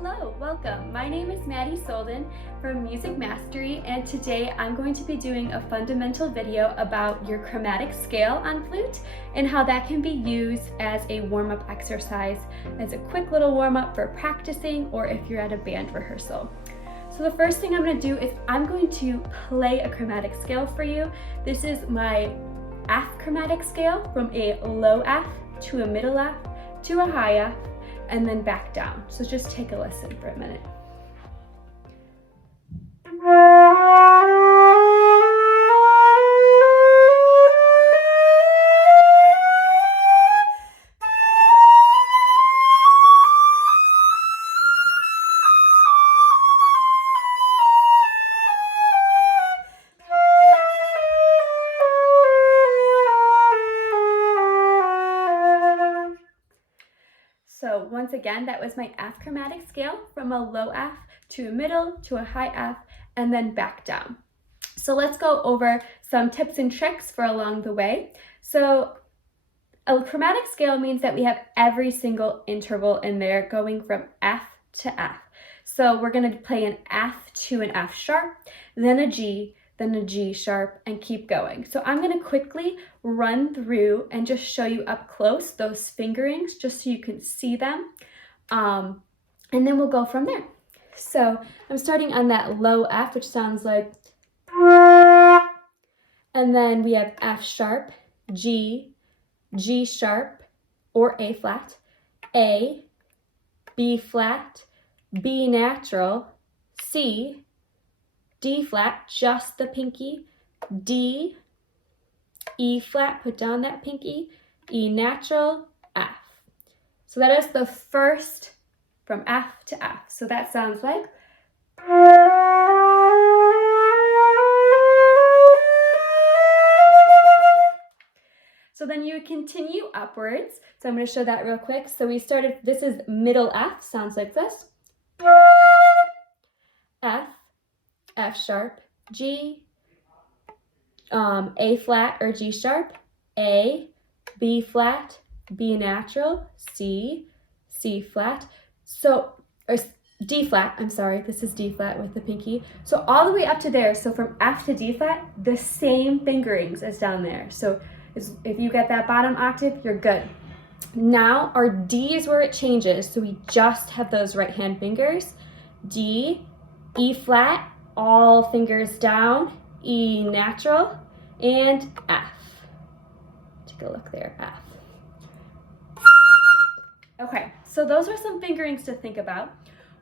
Hello, welcome. My name is Maddie Solden from Music Mastery, and today I'm going to be doing a fundamental video about your chromatic scale on flute and how that can be used as a warm-up exercise, as a quick little warm-up for practicing or if you're at a band rehearsal. So the first thing I'm going to do is I'm going to play a chromatic scale for you. This is my F chromatic scale, from a low F to a middle F to a high F, and then back down. So just take a listen for a minute. So once again, that was my F chromatic scale, from a low F to a middle to a high F, and then back down. So let's go over some tips and tricks for along the way. So a chromatic scale means that we have every single interval in there going from F to F. So we're going to play an F to an F sharp, then a G sharp, and keep going. So I'm going to quickly run through and just show you up close those fingerings just so you can see them. And then we'll go from there. So I'm starting on that low F, which sounds like, and then we have F sharp, G, G sharp, or A flat, A, B flat, B natural, C, D flat, just the pinky, D, E flat, put down that pinky, E natural, F. So that is the first from F to F. So that sounds like. So then you continue upwards. So I'm going to show that real quick. So we started, this is middle F, sounds like this. F, F sharp, G, A flat or G sharp, A, B flat, B natural, C, C flat, or D flat, I'm sorry, this is D flat with the pinky. So all the way up to there, so from F to D flat, the same fingerings as down there. So if you get that bottom octave, you're good. Now our D is where it changes, so we just have those right hand fingers. D, E flat, all fingers down, E natural, and F. Take a look there, F. Okay, so those are some fingerings to think about.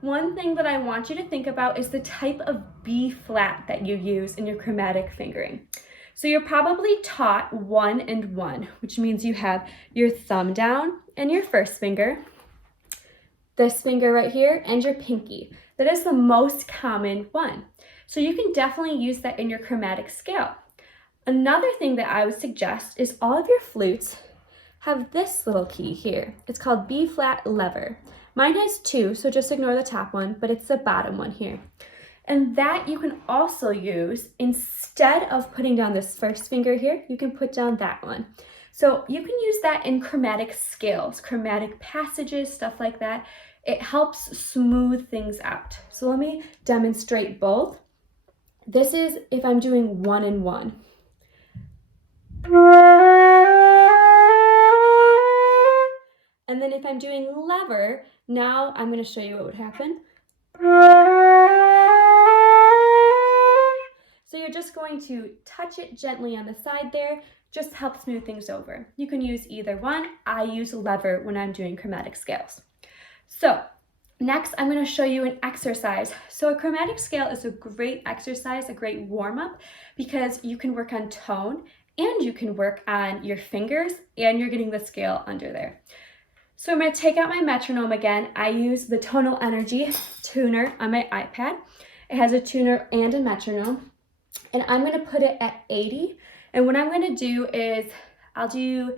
One thing that I want you to think about is the type of B flat that you use in your chromatic fingering. So you're probably taught 1 and 1, which means you have your thumb down and your first finger, this finger right here, and your pinky. That is the most common one. So you can definitely use that in your chromatic scale. Another thing that I would suggest is all of your flutes have this little key here. It's called B flat lever. Mine has 2, so just ignore the top one, but it's the bottom one here. And that you can also use, instead of putting down this first finger here, you can put down that one. So you can use that in chromatic scales, chromatic passages, stuff like that. It helps smooth things out. So let me demonstrate both. This is if I'm doing 1 and 1. And then if I'm doing lever, now I'm going to show you what would happen. So you're just going to touch it gently on the side there, just help smooth things over. You can use either one. I use lever when I'm doing chromatic scales. So next, I'm going to show you an exercise. So a chromatic scale is a great exercise, a great warm-up, because you can work on tone and you can work on your fingers and you're getting the scale under there. So I'm going to take out my metronome again. I use the Tonal Energy tuner on my iPad. It has a tuner and a metronome, and I'm going to put it at 80. And what I'm going to do is I'll do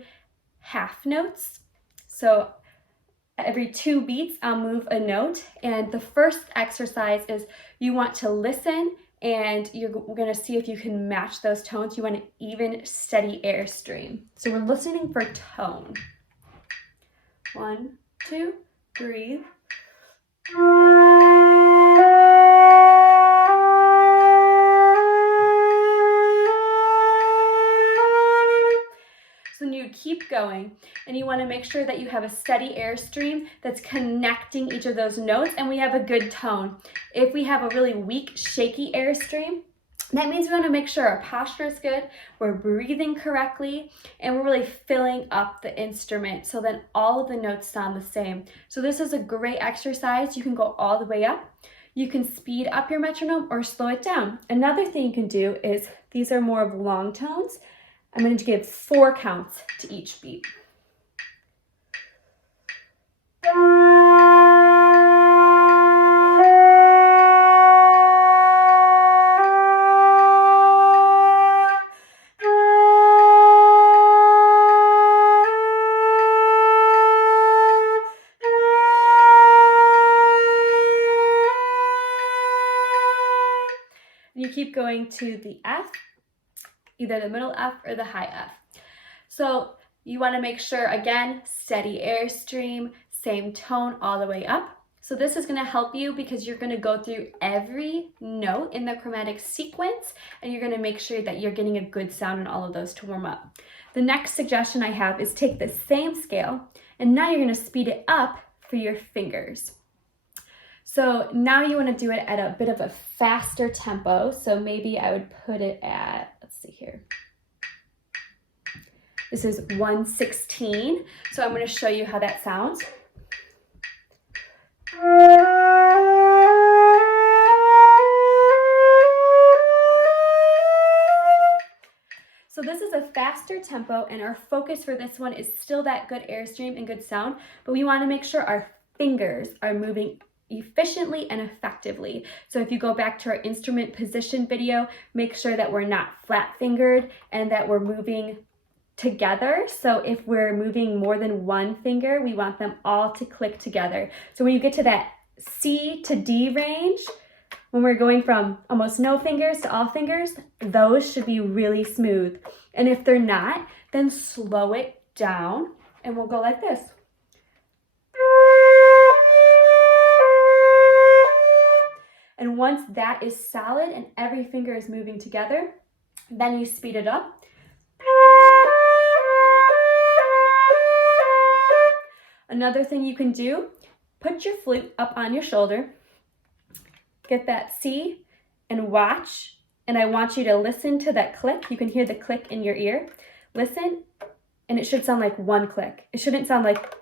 half notes. So every 2 beats, I'll move a note. And the first exercise is you want to listen and you're going to see if you can match those tones. You want an even, steady airstream. So we're listening for tone. 1, 2, breathe. going. And you want to make sure that you have a steady airstream that's connecting each of those notes, and we have a good tone. If we have a really weak, shaky airstream, that means we want to make sure our posture is good, we're breathing correctly, and we're really filling up the instrument so then all of the notes sound the same. So this is a great exercise. You can go all the way up. You can speed up your metronome or slow it down. Another thing you can do is, these are more of long tones. I'm going to give 4 counts to each beat. You keep going to the F, either the middle F or the high F. So you want to make sure, again, steady airstream, same tone all the way up. So this is going to help you because you're going to go through every note in the chromatic sequence, and you're going to make sure that you're getting a good sound in all of those to warm up. The next suggestion I have is take the same scale, and now you're going to speed it up for your fingers. So now you want to do it at a bit of a faster tempo. So maybe I would put it at, let's see here. This is 1/16. So I'm going to show you how that sounds. So this is a faster tempo, and our focus for this one is still that good airstream and good sound, but we want to make sure our fingers are moving efficiently and effectively. So if you go back to our instrument position video, make sure that we're not flat fingered and that we're moving together. So if we're moving more than one finger, we want them all to click together. So when you get to that C to D range, when we're going from almost no fingers to all fingers, those should be really smooth. And if they're not, then slow it down and we'll go like this. And once that is solid and every finger is moving together, then you speed it up. Another thing you can do, put your flute up on your shoulder, get that C, and watch. And I want you to listen to that click. You can hear the click in your ear. Listen, and it should sound like one click. It shouldn't sound like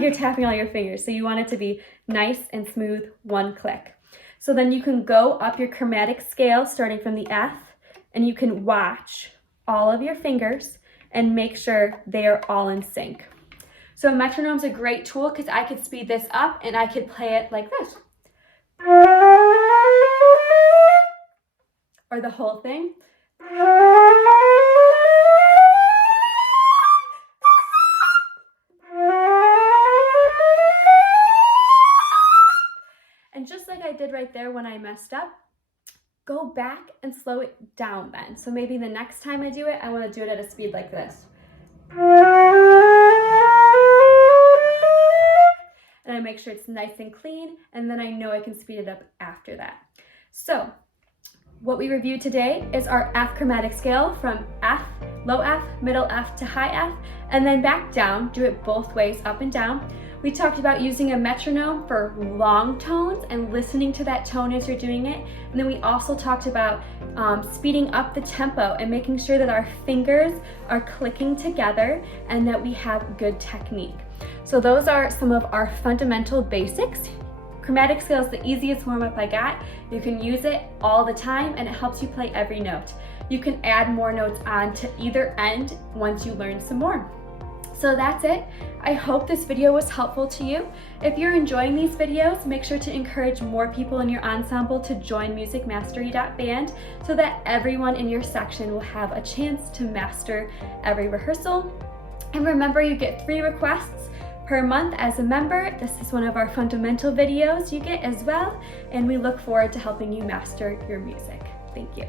you're tapping all your fingers. So you want it to be nice and smooth, one click. So then you can go up your chromatic scale starting from the F, and you can watch all of your fingers and make sure they are all in sync. So a metronome's a great tool because I could speed this up and I could play it like this. Or the whole thing. And just like I did right there when I messed up, go back and slow it down then. So maybe the next time I do it, I want to do it at a speed like this. And I make sure it's nice and clean, and then I know I can speed it up after that. So what we reviewed today is our F chromatic scale from F, low F, middle F to high F, and then back down. Do it both ways, up and down. We talked about using a metronome for long tones and listening to that tone as you're doing it. And then we also talked about speeding up the tempo and making sure that our fingers are clicking together and that we have good technique. So those are some of our fundamental basics. Chromatic scale is the easiest warm-up I got. You can use it all the time and it helps you play every note. You can add more notes on to either end once you learn some more. So that's it. I hope this video was helpful to you. If you're enjoying these videos, make sure to encourage more people in your ensemble to join MusicMastery.band so that everyone in your section will have a chance to master every rehearsal. And remember, you get 3 requests per month as a member. This is one of our fundamental videos you get as well, and we look forward to helping you master your music. Thank you.